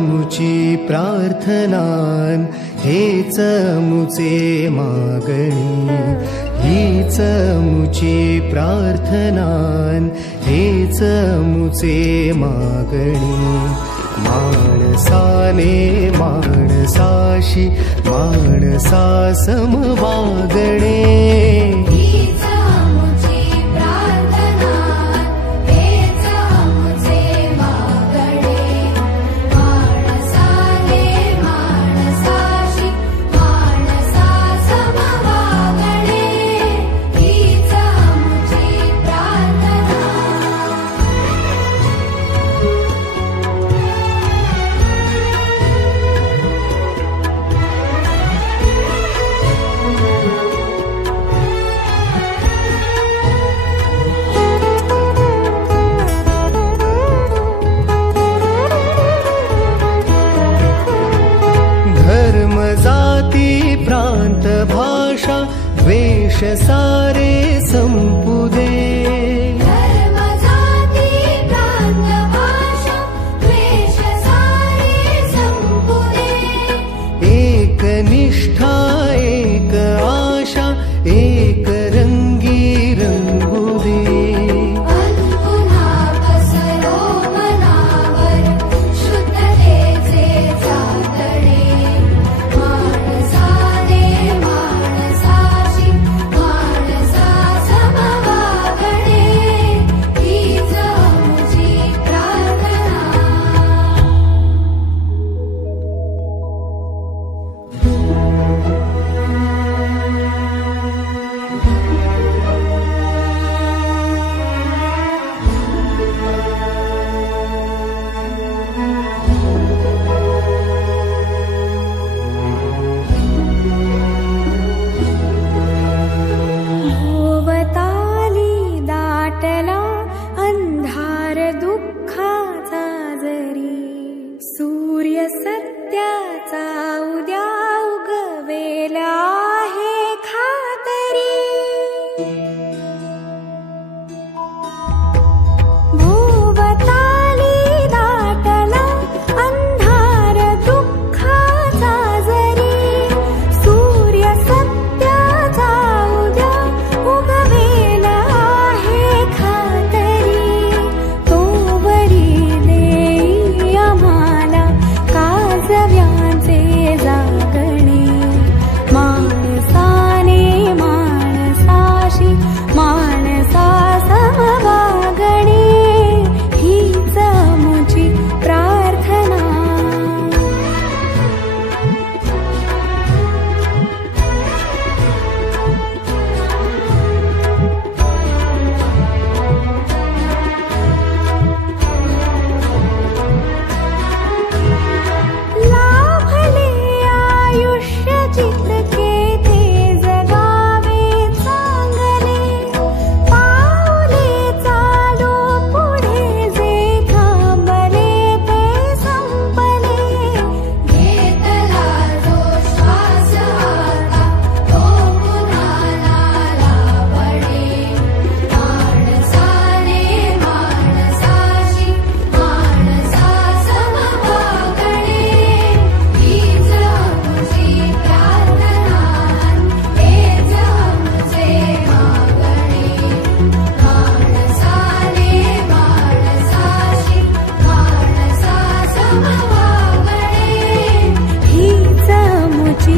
मुची प्रार्थनान हेच मुचे मागणी हीच मुची प्रार्थनान हेच मुचे मागणी माणसाने माणसाशी माणसा समवागणे प्रांत भाषा द्वेष सारे संपुदे धर्म जाती प्रांत भाषा द्वेष सारे संपुदे एक निष्ठा एक आशा एक रंगी रंगुदे अनपुन्हा पसरो मनावर शुद्धतेचे चांदणे सूर्य सत्याचा उद्या उगवेला आहे खातरी भोवताली दाटला अंधार दुःखाचा जरी सूर्य सत्याचा उद्या उगवेला आहे खातरी तोवरी देई आम्हाला काजव्यांचे जागणे माणसाने माणसाशी माणसा समवागणे हीच मुची प्रार्थना लाभले आयुष्य जितके ते जगावे चांगले पावले चालू पुढे जे थांबले ते संपले घेतला जो श्वास आता तो पुन्हा लाभणे माणसाने माणसाशी माणसा समवागणे हीच मुची प्रार्थना हेच मुचे मागणे माणसाने माणसाशी माणसा समवागणे हीच मुची